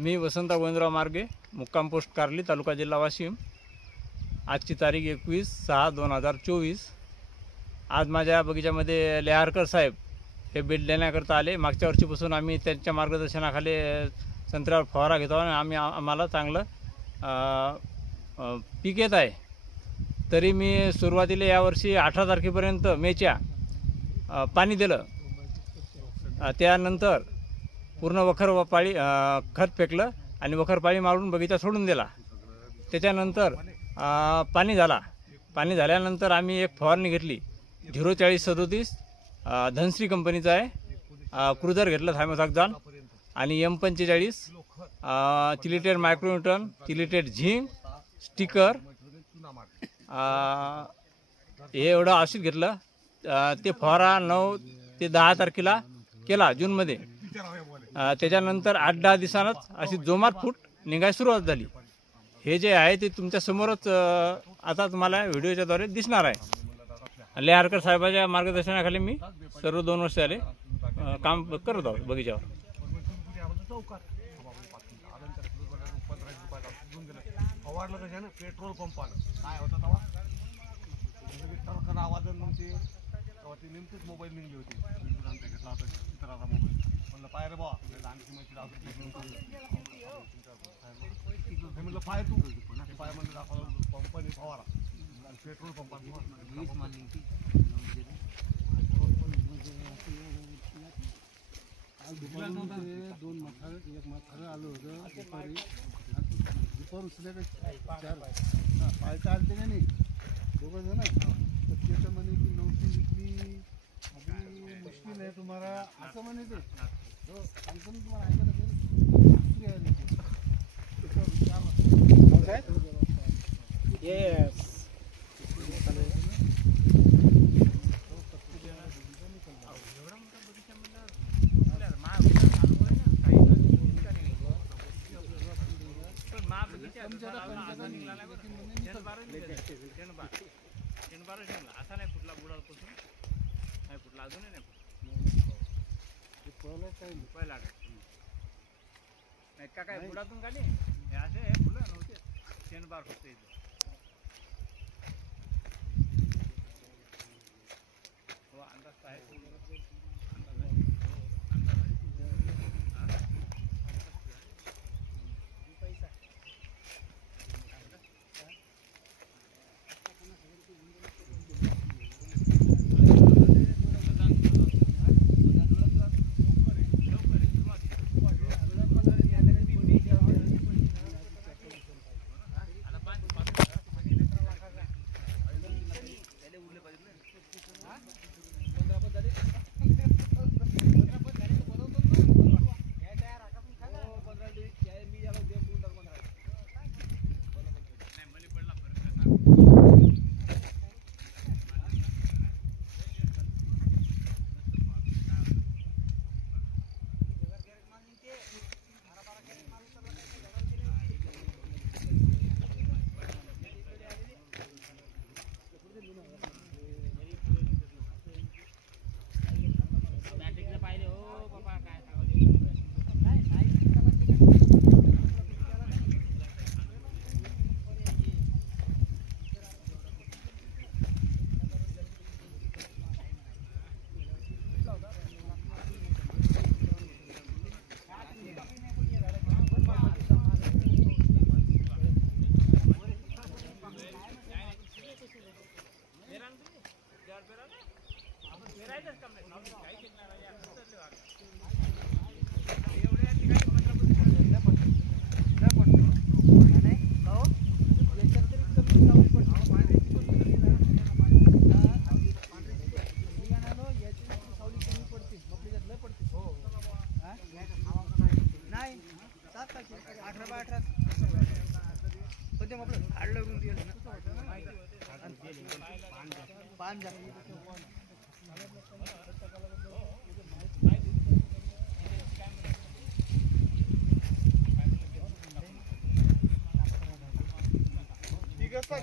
मी वसंत गोविंदराव मार्गे, मुक्काम पोस्ट कारली, तालुका जिल्हा वाशिम। आजची तारीख 21/6/2024। आज माझ्या बगीच्यामध्ये लेहारकर साहेब हे भेट देण्याकरता आले। मागच्या वर्षीपासून आम्ही त्यांच्या मार्गदर्शनाखाली संत्र्यावर फवारा घेतो आणि आम्हाला चांगलं पीक येत आहे। तरी मी सुरुवातीला यावर्षी 18 तारखेपर्यंत मेच्या पाणी दिलं। त्यानंतर पूर्ण वखर पाळी खत फेकलं आणि वखर पाळी मारून बगीचा सोडून दिला। त्याच्यानंतर पाणी झाल्यानंतर आम्ही एक फवारणी घेतली 04037 धनश्री कंपनीचा आहे। क्रुझर घेतलं थायमोथॅक्झॉन आणि M45 चिलिटेड मायक्रोन्यूटन, चिलिटेड झिंक, स्टिकर हे एवढं औषध घेतलं। ते फवारा 9 ते 10 तारखेला केला जूनमध्ये। त्याच्यानंतर 8-10 दिवसांच अशी जोमात फूट निघायला सुरुवात झाली। हे जे आहे ते तुमच्या समोरच आता तुम्हाला व्हिडिओच्या द्वारे दिसणार आहे। लेहारकर साहेबांच्या मार्गदर्शनाखाली मी सर्व 2 वर्ष झाले काम करत आहोत बगीच्यावर। पेट्रोल पंपानं काय होतं तेव्हा टरकन आवाज नव्हते तेव्हा ती नेमकीच मोबाईल निघली होती। घेतला होता इतराचा मोबाईल म्हणलं पाय रे बाबा आणखी म्हणलं पाय तू पाय म्हणलं दाखवलं कंपनी फवारा पेट्रोल पंपाने दोन मथार एक मथार आलं होतं दुपार उचल्या 4 पायचा आलते का नाही 2 जण तर त्याच्यामध्ये की नोकरी विकली अभी मुश्किल आहे तुम्हाला असं म्हणे ते सांगतो तुम्हाला ऐकत असा नाही फुटला बुडापासून नाही फुटला अजूनही नाही पहिला नाही का काय बुडातून काढले हे असे फुलं नव्हते शेणबार फक्त इथे हो अंदाज आहे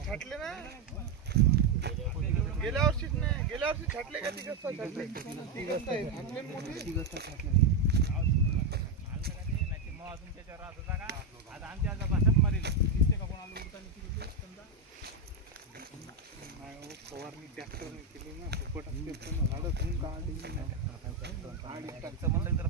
छाटले ना गेल्या वर्षीच नाही गेल्या वर्षी छाटले का तिघस्ता छाटले तिघस्ता छाटले मोठी तिघस्ता छाटले तुमच्या राहत होता का आता आमच्या आता भाषात मारेल दिसते का कोणाला उडताना किती ते समजा फवारणी ट्रॅक्टरने केली ना फुकट असते पण झाडं धुवून काढली आणि ट्रॅक्टर म्हणलं तर